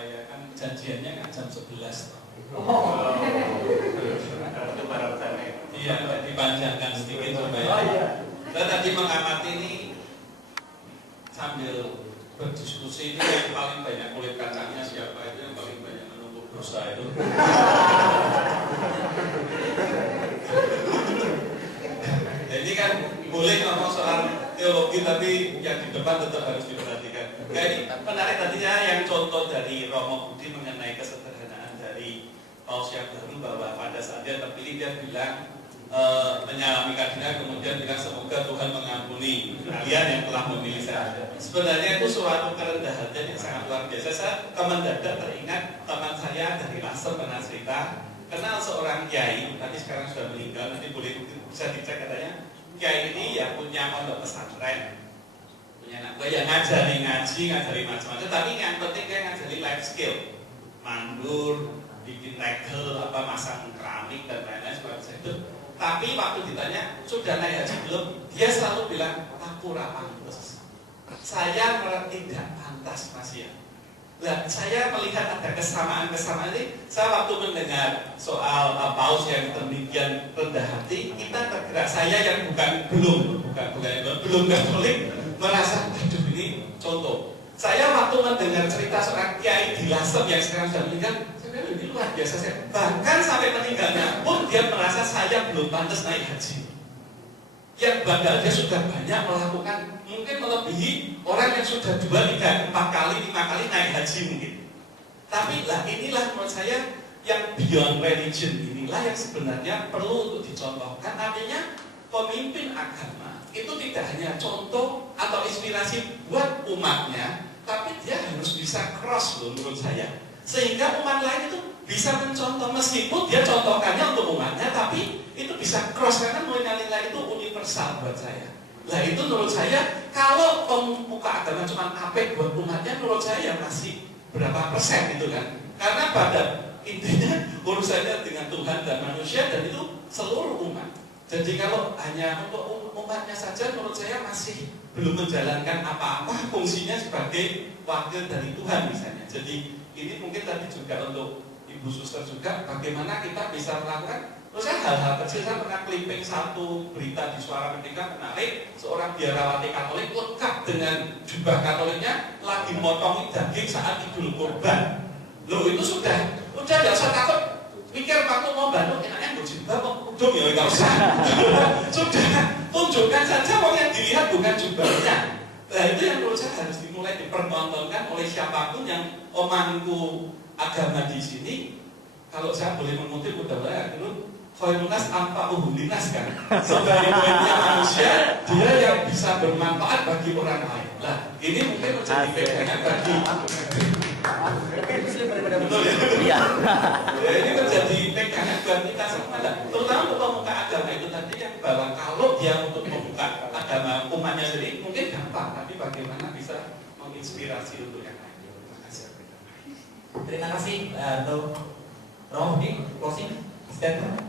supaya kan janjiannya kan jam 11. Oh. Itu para pesan. Iya, dipanjangkan sedikit supaya. Saya tadi mengamati ini sambil berdiskusi, ini yang paling banyak kulit kacangnya siapa, itu yang paling banyak menumpuk dosa itu. Jadi kan boleh ngomong soal teologi, tapi yang di depan tetap harus diperhatikan. Nah, ini menarik tadinya yang contoh dari Romo Budi mengenai kesederhanaan dari Paus yang baru, bahwa pada saat dia terpilih dia bilang menyalami kadernya, kemudian bilang semoga Tuhan mengampuni kalian yang telah memilih saya. Sebenarnya itu suatu kerendahan hati yang sangat luar biasa. Saya mendadak teringat teman saya dari Lasem pernah cerita, kenal seorang kiai, tadi sekarang sudah meninggal, nanti boleh bisa dicek katanya. Kiai ini ya punya pondok pesantren, punya anak yang ngajari ngaji, ngajari macam-macam, tapi yang penting dia ngajari life skill, mandur, bikin tegel, masang keramik dan lain-lain sebagainya itu. Tapi waktu ditanya sudah naik haji belum, dia selalu bilang aku ora pantes. Saya tidak pantas Mas ya. Nah, saya melihat ada kesamaan-kesamaan ini. Saya waktu mendengar soal Paus yang demikian rendah hati, kita tergerak. Saya yang belum Katolik merasa, aduh ini contoh. Saya waktu mendengar cerita seorang kiai di Lasem yang sekarang sudah meninggal, ini luar biasa. Bahkan sampai meninggalnya pun dia merasa saya belum pantas naik haji. Yang padahal dia sudah banyak melakukan, mungkin melebihi orang yang sudah 2, 3, 4 kali, 5 kali naik haji mungkin. Tapi lah inilah menurut saya yang beyond religion, inilah yang sebenarnya perlu untuk dicontohkan. Artinya pemimpin agama itu tidak hanya contoh atau inspirasi buat umatnya, tapi dia harus bisa cross loh menurut saya. Sehingga umat lain itu bisa mencontoh, meskipun dia contohkannya untuk umatnya, tapi itu bisa cross karena nilai-nilai itu universal buat saya. Nah itu menurut saya, kalau pemuka agama cuma apik buat umatnya, menurut saya masih berapa persen itu kan? Karena pada intinya urusannya dengan Tuhan dan manusia, dan itu seluruh umat. Jadi kalau hanya untuk umatnya saja, menurut saya masih belum menjalankan apa-apa fungsinya sebagai wakil dari Tuhan misalnya. Jadi ini mungkin tadi juga untuk Ibu Suster juga, bagaimana kita bisa melakukan. Terus saya hal-hal kecil, saya pernah clipping satu berita di Suara Merdeka menarik, seorang biarawati Katolik lengkap dengan jubah Katoliknya lagi motong daging saat Idul Kurban. Loh itu sudah nggak usah takut mikir waktu mau bantu enaknya berjubah kok udung ya nggak usah. Sudah tunjukkan saja, mau yang dilihat bukan jubahnya. Nah itu yang menurut saya harus dimulai dipertontonkan oleh siapapun yang omangku agama di sini. Kalau saya boleh mengutip mudah-mudahan dulu, Khairunas anfa uhulinas kan. Sebaik-baiknya manusia, dia yang bisa bermanfaat bagi orang lain. Nah, ini mungkin menjadi pegangan bagi betul ya? Ya, ini menjadi pegangan buat kita semua. Terutama untuk pemuka agama itu tadi, yang bahwa kalau dia untuk membuka agama umatnya sendiri mungkin gampang, tapi bagaimana bisa menginspirasi untuk yang lain. Terima kasih untuk Romo Budi, closing statement.